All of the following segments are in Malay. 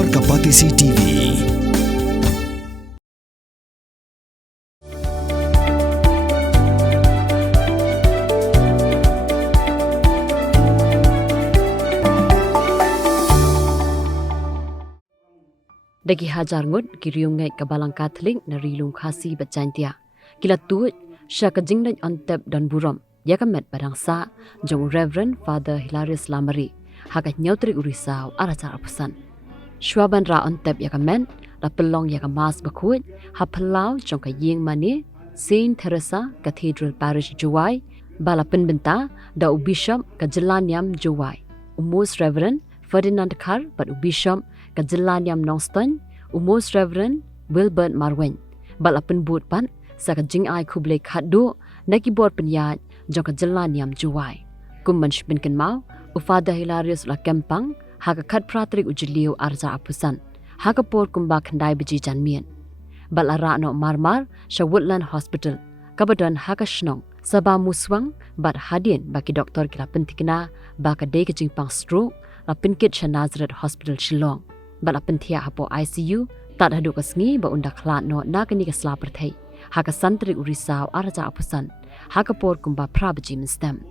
Keluarga Patisi TV. Dagi Hajar Ngut ki Riewngeit ke balang Katolik na Rilum Khasi bat Jaiñtia. Kila Tuid sya ke jingdan Ontep dan Burom. Ya kamet barang sa jong Reverend Father Hilarius lamari. Hakat nyautrik urisau aracar apusan. Shwaban ra Ontep ya kamen la pelong ya kamas bakut ha pelau jong ka ying mani Saint Teresa Cathedral Parish Juwai bala penbenta da Bishop ke Jelanyam Juwai. Umus Reverend Ferdinand Kar bat Bishop ke Jelanyam Nongston, Umus Reverend Wilbert Marwen. Bala penbut pan sa ke Jaiñtia kublai khadu na keyboard penyat jong ke Jelanyam Juwai. Kumman shpinken mau Father Hilarius la kempang haka khat pratrik ujiliu arza apusan. Haka por kumba khandai biji janmien. Bala ra no marmar sha Woodland Hospital. Kabadan haka shnong saba muswang bat hadien baki doktor kila pentikna baka dei ke jingpang stroke la pinkit sha Nazareth Hospital Shillong. Bala pentia hapo ICU tat hadu ka Sngi ba unda khlat no na kani ka sla prathai. Haka santrik urisau arza apusan. Haka por kumba prabaji minstem.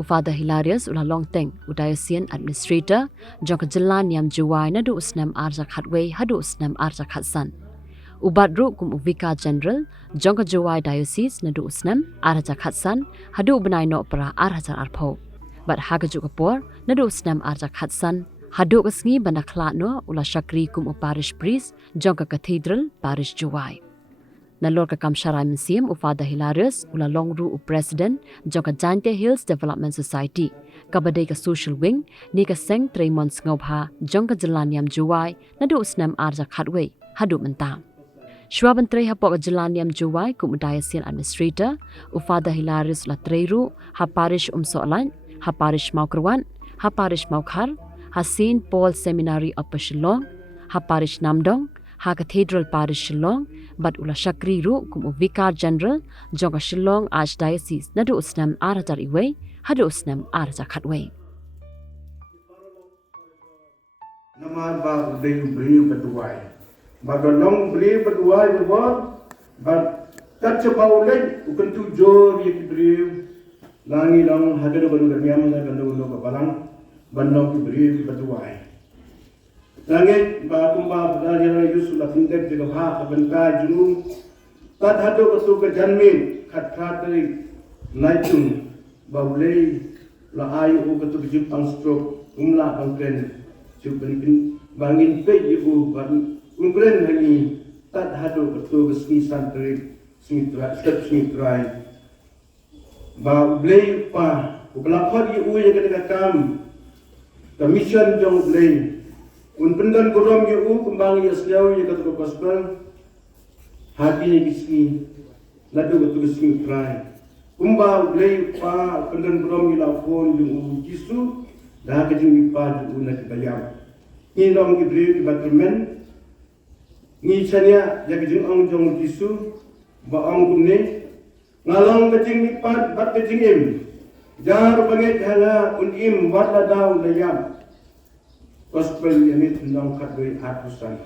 Father Hilarius ula longteng Diocesan Administrator jong ke Jelanyam Juwai na du usnam arja khatway hadu usnam arja khatsan. Ubat ru kum Vicar General jong ke Juwai Diocese na du usnam arja khatsan hadu benai no pra arja arpho. Bat haka ju kapor na du usnam arja khatsan hadu ka Sngi banda khlat no ula shakri kum parish priest jong ke Cathedral Parish Juwai. Nalor ka kamsharai museum Father Hilarius ula longru president jong ka Jaiñtia Hills Development Society kabadai ka social wing ni ka seng 3 months ngobha jong ka Jelanyam Juwai na du usnam arja khatway hadu menta. Shwaban tre hapo ka Jelanyam Juwai kum Diocesan Administrator Father Hilarius la treru ha parish soalan ha parish Maukerwan ha parish Maukhar ha Saint Paul Seminary Upper Shillong ha parish Namdong ha Cathedral Parish Shillong bat ula shakri ru kum Vicar General jong ka Shillong Archdiocese na du usnam arajar iway hadu usnam arajar khatway. Nama ba beliau berduai. Bagalong beliau berduai berbuat, but tak cepat lagi. Bukan tujuh dia beliau. Langi lang hadir baru kami amal dan dulu kebalang bandong beliau berduai. Langit ba kumba belajar Yesus la pintek di bawah kebentai juru tat hadu kesu ke janmin khat khatri naikung baulei la ayu ketu Jepang stroke umla bangken jupin bangin pe ibu ban ungren hangi tat hadu ketu ke Sngi santri Sngi trai baulei pa ukelakot ibu yang kena kam mission jong blei pendan korom yu kembang ya seliau ya kata gospel hati ni Sngi ladu kata Sngi try kumba blei pa pendan korom yu lapon yu Jisu dah kejing pa yu nak bayam ni long ki blei ki batmen ni chania ya kejing ong jong Jisu ba ong kumne ngalong kejing pa bat kejing im jar banget hala im wat la daw layam gospel ini tentang kadoi atusan.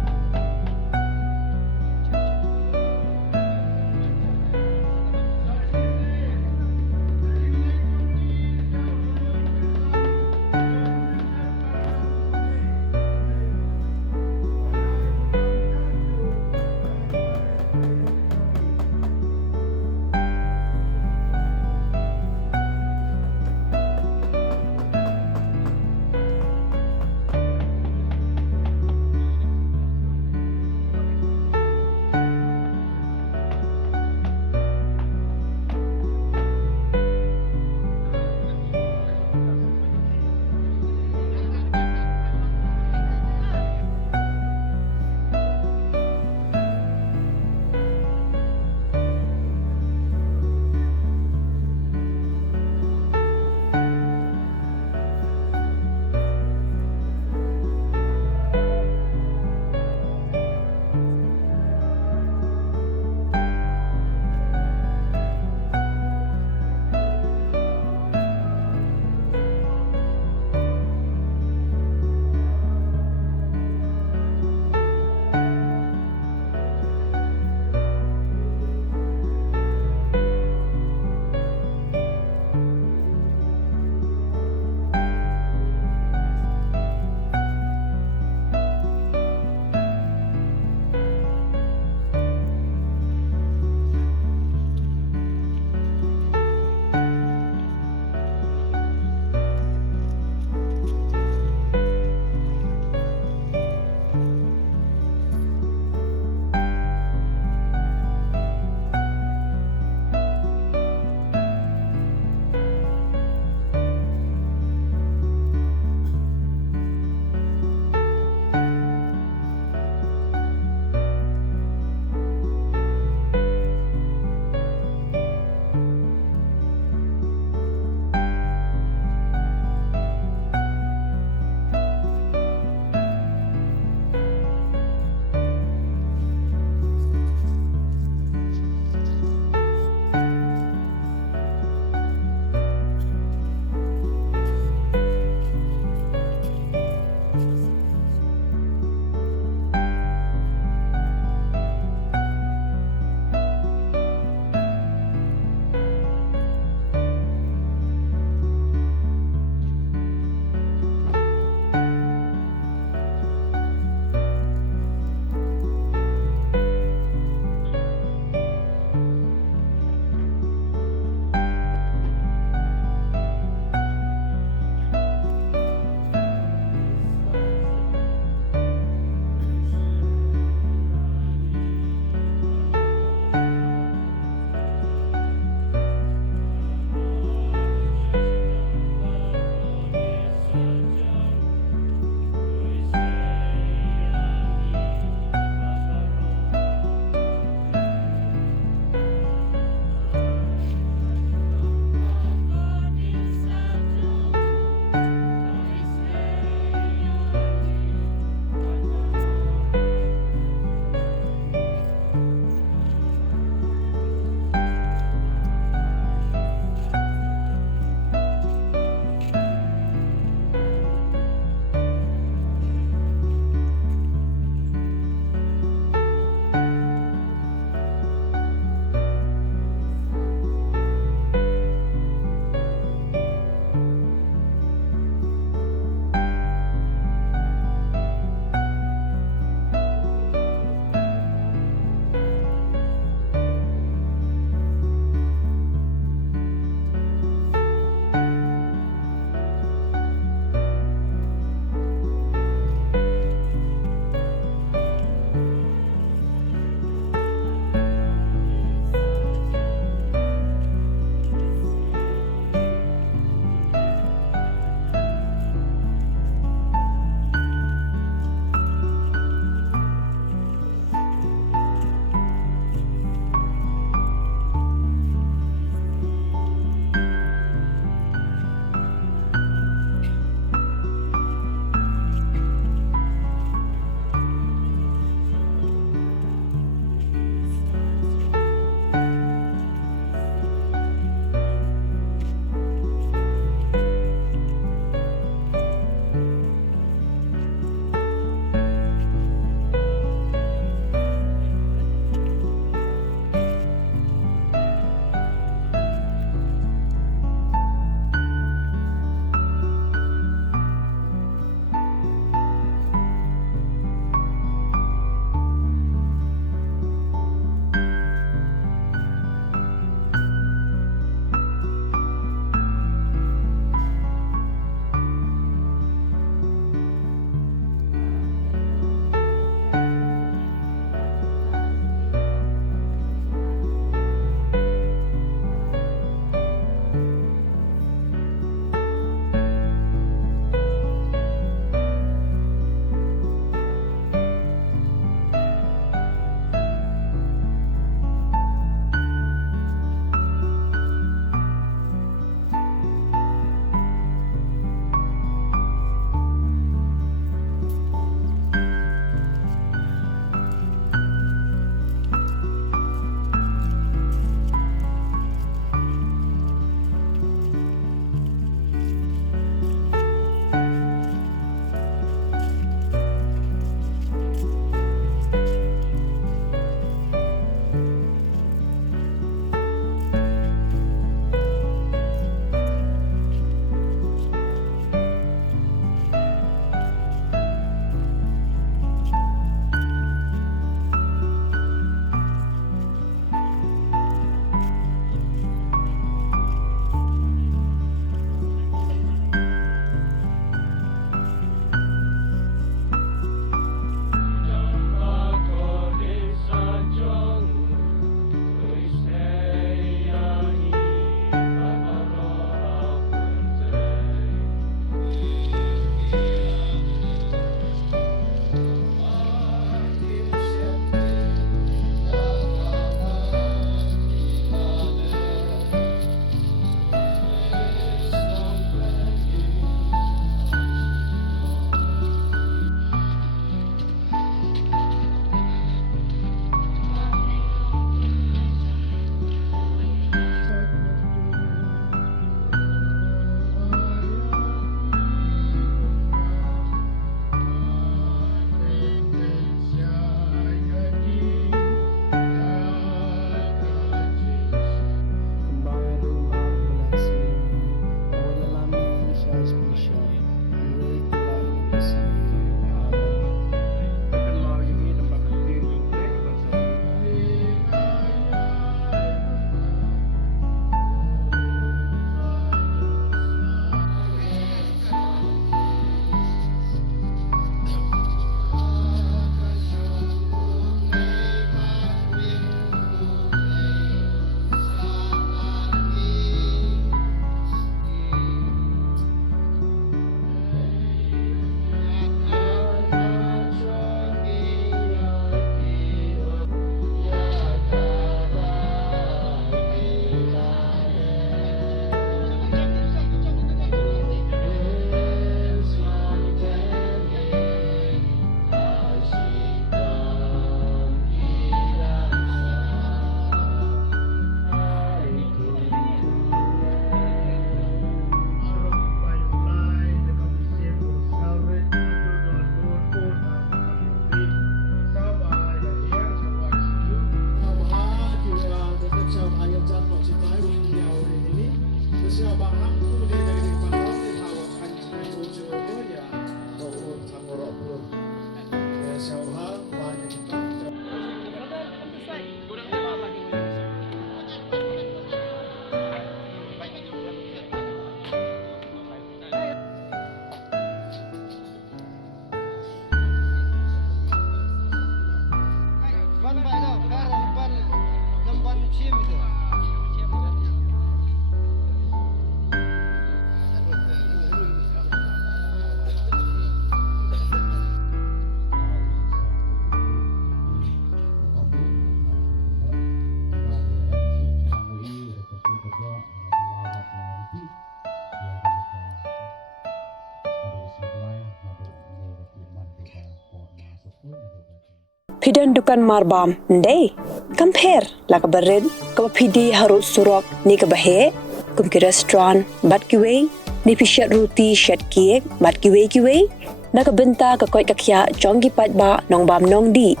Pidan dukan marbam, ndai. Compare la ka bered, ka pidi harut surok ni ka bahe, kum ki restaurant, bat ki wei, ni pishat roti, shat kek, bat ki wei, na ka benta ka koi ka kya jong ki pat ba nong bam nong di.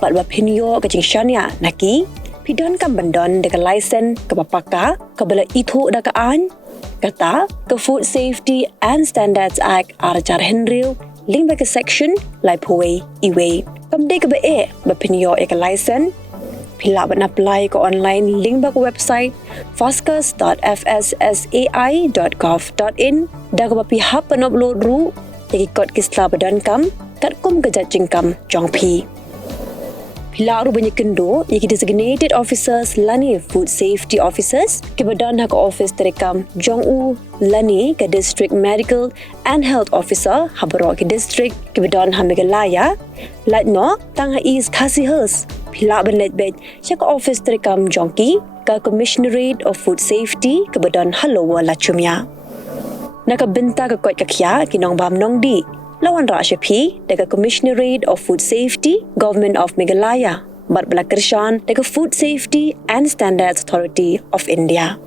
Pat ba pinyo ka jing shania, naki, pidan kam bandon de ka license, ka papaka, ka bala itu da ka an, kata, ka Food Safety and Standards Act Hajar Henriu, link ba ka section, lai puwei, iwei. Kam de ka ba ba pinyo ka license, pila ba na apply ko online link ba ko website foscas.fssai.gov.in da ko ba pihap pan upload ru tegi kot kisla badan kam kat kum ka judging kam jong pi pila ru banyak kendo yaki designated officers lani food safety officers ke badan ha ka office terekam jong u lani ka district medical and health officer habaro ke district ke badan ha megalaya lat no tang ha is Khasi hers pila ban let bed siya ka office terekam jongki ka commissionerate of food safety ke badan halowa la chumya nakabenta ka kot kakya kinong bam nong di lawan ra siya pi daga commissionerate of food safety government of Meghalaya bat bala kershan daga food safety and standards authority of India